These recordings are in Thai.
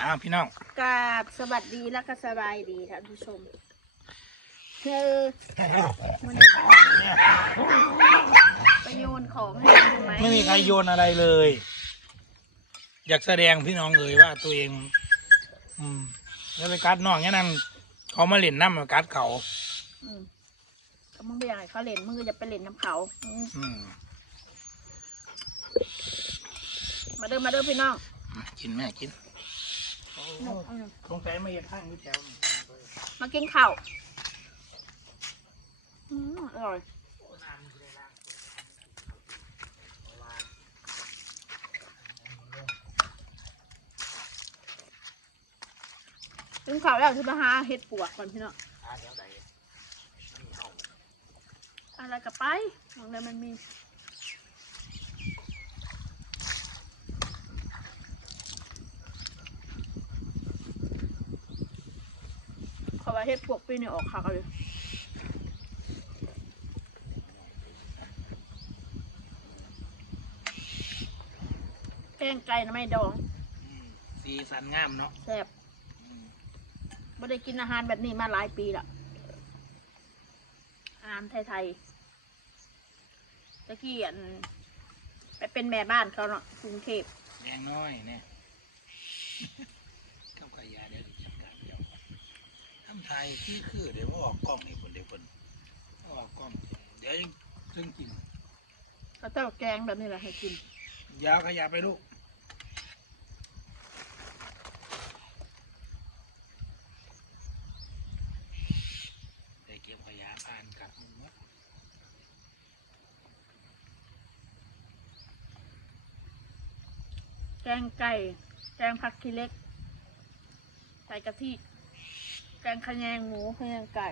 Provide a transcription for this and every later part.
อ้าวพี่น้องกราบสวัสดีและก็สบายดีท่านผู้ชมเออมันไปโยนของให้ทำไมไม่มีใครโยนอะไรเลย อยากแสดงพี่น้องเลยว่าตัวเอง อืม แล้วไปกัดน้องแค่นั้นเขามาเล่นน้ำมากัดเขาอืมก็มึงไปอยากให้เขาเล่นมึงก็จะไปเล่นน้ำเขาอืมอืมมาเด้อมาเด้อพี่น้อง กินแม่กิน สงสัยไม่ยัดข้างนี่แถวนี่มากินข้าวอืมอร่อยกินข้าวแล้วที่มาหาเห็ดปวกก่อนพี่น้องอ่าเดี๋ยวใดนี่เอาอะไรกับไปมองเลยมันมีเขา ว่าเฮ็ดพวกปีนี่ออกคักเลยแกงไก่น้ำไม่ดองอืมสีสันงามเนาะแซ่บอืมไม่ได้กินอาหารแบบนี้มาหลายปีละอาหารไทยๆตะกี้อันไปเป็นแม่บ้านเขาเนาะกรุงเทพแดงน้อยเนี่ย เข้ากับยาเดี๋ยวจัดการเดี๋ยวทำ ไทยคือคือเดี๋ยวว่าออกกล้องนี่คนเดี๋ยวคนออกกล้อง เดี๋ยวยังซึ่งกินเขาเจ้าแกงแบบนี้แหละให้กินยาวขยะไปลูกได้เก็บขยะผ่านกัดมึงวะแกงไก่ แกงผักขี้เหล็ก ใส่กะทิ แกงขะแยงหมูขะแยงไก่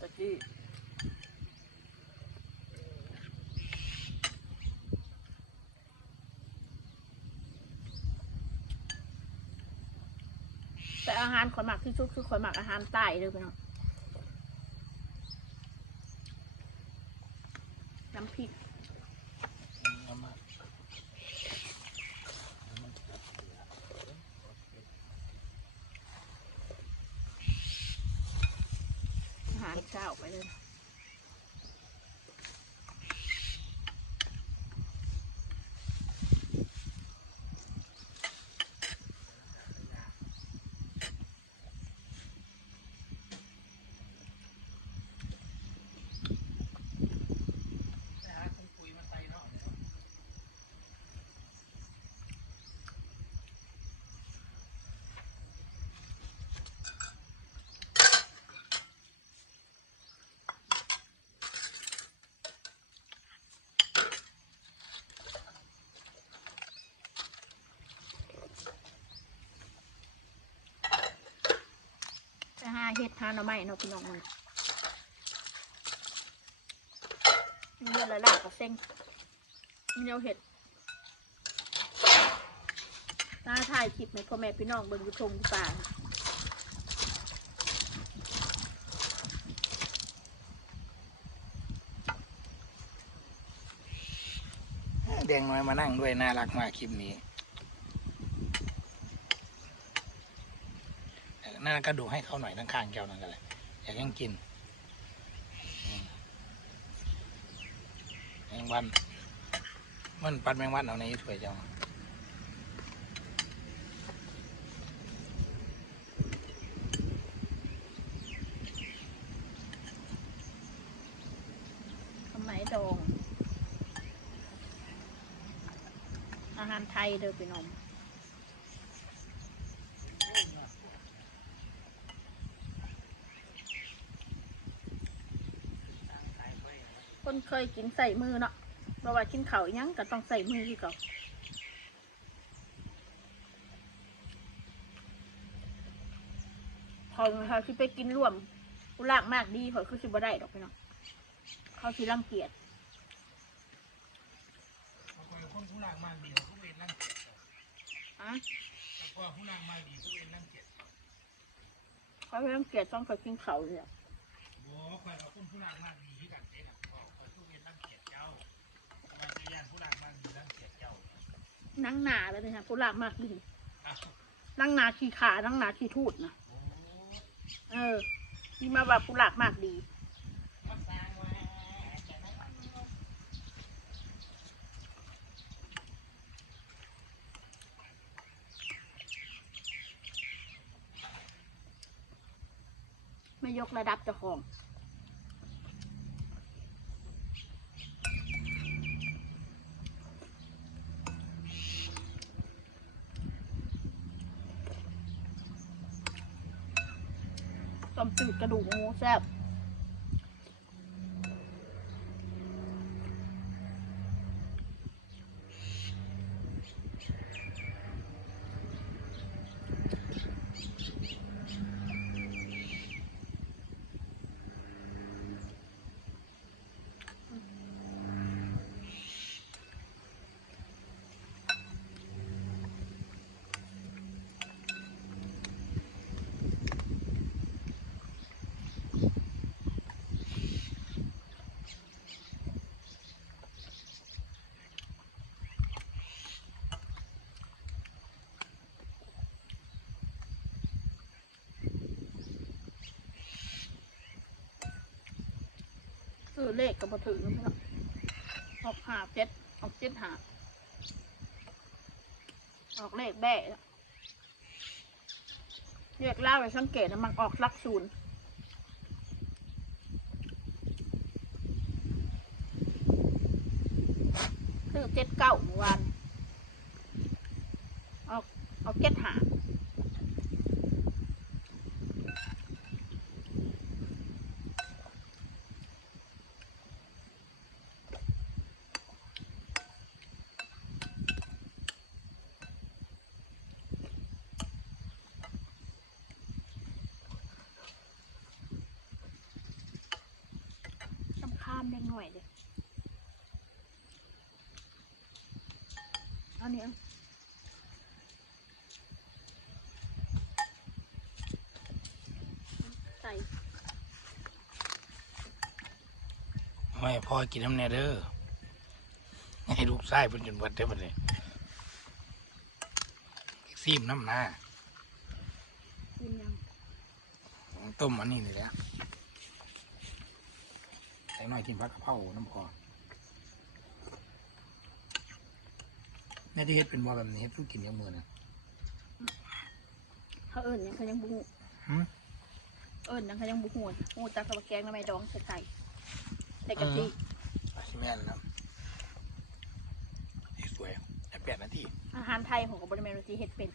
ตะกี้แต่อาหารขอยหมักที่สุดคือขอยหมักอาหารใต้เลยพี่น้องน้ำพริก เอามา อาหารเช้าไปเลย ไปหาถุงปุ๋ยมาใส่เนาะจะหาเห็ดทานเอาไหมเนาะพี่น้องมันมีเรื่อะไรล่ะกับเส้งมีเดียวเห็ดน้าถ่ายคลิปในพ่อแม่พี่น้องเบิ่งอยุทงป่าแดงน้อยมานั่งด้วยน่ารักมากคลิปนี้ น่ากระดูให้เขาหน่อยทั้งข้างแก้วนั่นก็เลยอยากยังกินแมงวัน มันปัดแมงวันเอาในถ้วยเจ้าทำไมดองอาหารไทยเด้อพี่น้อง คนเคยกินใส่มือเนาะเพราะว่ากินเขายังก็ต้องใส่มือคือเก่าเขาเขาที่ไปกินร่วมกุลากมากดีเขาคือสิบ่ได้ดอกพี่น้องเขาสิรังเกียจคนผู้ล่างมากดีผู้เป็นร่างเกียจอะแต่ว่าผู้ล่างมากดีผู้เป็นร่างเกียจเขาสิรังเกียจต้องเขากินเขาเนี่ยโอ้คอยเอาคนผู้ล่างมากดี นผู้ล่างมากดีร่างเกียจเจ้านั่งหนาเลยนะกุลากมากดีอนั่งนาขี่ขานั่งนาขี่ทูดนะเออนี่มาแบบกุหลาบมากดีไม่ยกระดับเจ้าของ ต้มจืดกระดูกหมูแซ่บ เลขกับมาถือนะออกหาเจ็ดออกเจ็ดหาออกเลขแบ่แล้วเรียกเล่าไปสังเกตนะมันออกลักศูนย์ซื้อเจ็ดเก้าเมื่อวานออกออกเจ็ดหา สำคัญเล็กหน่อยเดียวเอาเนี้ยใส่ไม่พอกินน้ำแน่เด้อให้ลูกไส้เป็นจนวัดได้อบัดนี้ซีมน้ำหน้ากินยังต้มอันนี้เลยแหละใส่ หน่อยกินผักกะเพราน้ำพอแม่ที่เฮ็ดเป็นว่าแบบนี้เฮ็ดสู้กินยังมือนะเขาเอิญยังเขายังบุหูหืมเอิญยังเขายังบุหูหูตากระแกงน้ำไม่ดองใส่ไก่ใส่กะทิชิแม่นนะนี่สวยแต่แปดนาทีอาหารไทยของกับบริเวณที่เห็ดเป็น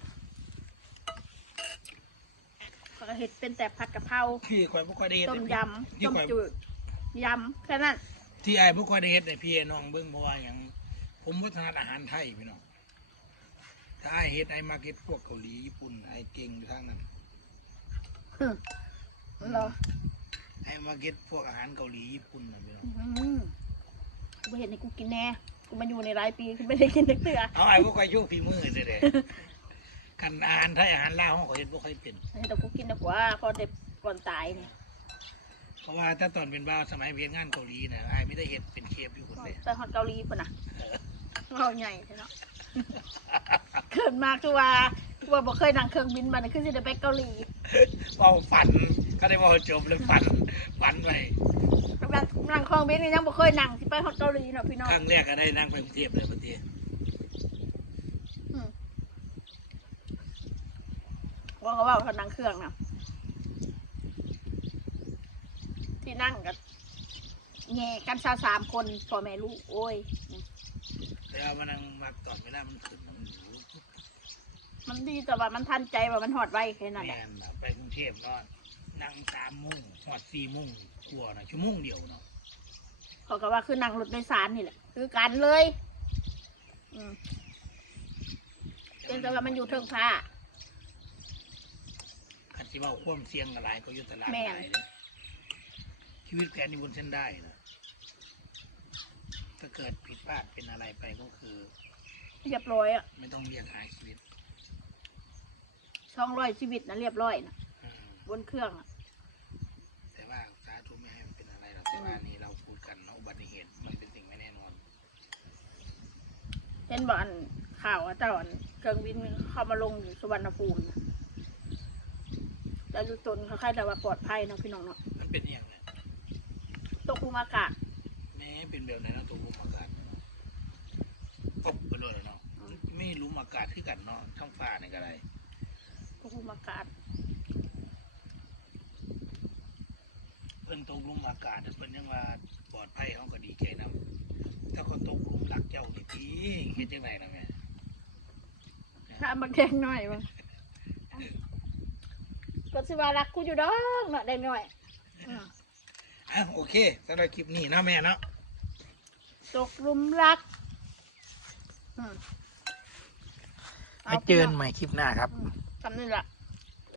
เขาก็เห็ดเป็นแต่ผัดกะเพราที่คอยพวกคอยได้เฮ็ดต้มเนี่ยยำที่ต้มข่อยจืด ยำแค่นั้น ที่ไอ้ายพวกคอยได้เฮ็ดในพี่น้องเบิ้งเพราะว่าอย่างผมวัฒนอาหารไทยพี่น้องถ้าไอ้ายเฮ็ดไอ้ายมาเก็ตพวกเกาหลีญี่ปุ่นไอ้ายเก่งอยู่ทางนั้นเหรอไอ้มาเก็ตพวกอาหารเกาหลีญี่ปุ่นนะพี่น้องอืมกูเห็นในกูกินแน่ กูมาอยู่ในหลายปีกูไม่ได้กินนึกเตือเอาไอ้พวกคอยโชคฝีมือเด้อกันอาหารไทยอาหารลาวเขาก็เฮ็ดบ่ค่อยเป็น แต่กูกินดีกว่าพอเด็กก่อนตายเนี่ยเพ ราะว่าถ้าตอนเป็นบ่าวสมัยเรียนงานเกาหลีน่ะไอ้ายไม่ได้เฮ็ดเป็นเชฟอยู่คนเดียวแต่ฮอตเกาหลีปุ่นน่ะเราใหญ่ใช่เนาะเกิดมาคือว่าคือว่าบ่เคยนั่งเครื่องบินมาเนี่ยคือสิได้ไปเกาหลีเว้าฝันก็ได้เว้าจบเลยฝันฝันไปนั่งนั่งเครื่องบินก็ยังบ่เคยนั่งสิไปฮอตเกาหลีเนาะพี่น้องครั้งแรกก็ได้นั่งไปกรุงเทพเลยบัดนี้อืมว่าเขาว่าเขานั่งเครื่องนะ ที่นั่งกันแง่กันชาสามคนพ่อแม่ลูกโอ้ย แต่ว่ามันนั่งมักตอนเวลามันขึ้นมันหิวมันดีแต่ว่ามันทันใจว่ามันหอดไวแค่นั้นแหแม่ละนน่ะไปกรุงเทพเนาะนั่งสามโมงหอดสี่โมงกลัวนะชั่วโมงเดียวเนาะเขาก็ว่าคือนั่งรถโดยสารนี่แหละ คือกันเลยอืมเป็นแต่ว่ามันอยู่เทิงผ้า คันที่ว่าความเสี่ยงอะไรก็อยุตลาดแม่นได้เลย ชีวิตแกนี่บนเส้นได้นะถ้าเกิดผิดพลาดเป็นอะไรไปก็คือ เรียบร้อยอะไม่ต้องเรียกหาชีวิตช่องร้อยชีวิตนะเรียบร้อยนะอืมบนเครื่องอะแต่ว่าสาธุไม่ให้มันเป็นอะไรหรอกแต่ว่านี่เราพูดกันเนาะอุบัติเหตุมันเป็นสิ่งไม่แน่นอน เห็นบอกอันข่าวว่าเจ้าอันเครื่องบินเข้ามาลงอยู่สุวรรณภูมินะแล้วดูตนเขาค่ายแต่ว่าปลอดภัยเนาะพี่น้องเนาะมันเป็นอย่างไร ตกภูมิอากาศแม้เป็นแบบไหนเนาะตัวลุมอากาศตกไปเลยเนาะไม่ลุมอากาศคือกันเนาะทั้งฟ้านี่ก็ได้ตกภูมิอากาศเพิ่นตกลุมอากาศเพิ่นยังว่าปลอดภัยเขาก็ดีใจนํถ้าเขาตกลุมหลักเจ้านี่ทีเฮ็ดจังไดนะแม่ถ้ามาแกงหน่อยมั้งก็สิว่ารักกูอยู่ดอกเนาะได้หน่อยอืม อะโอเคสำหรับคลิปนี้เนาะแม่เนาะตกหลุมรักอืมไว้เจอกันใหม่คลิปหน้าครับ ทำนี่แหละ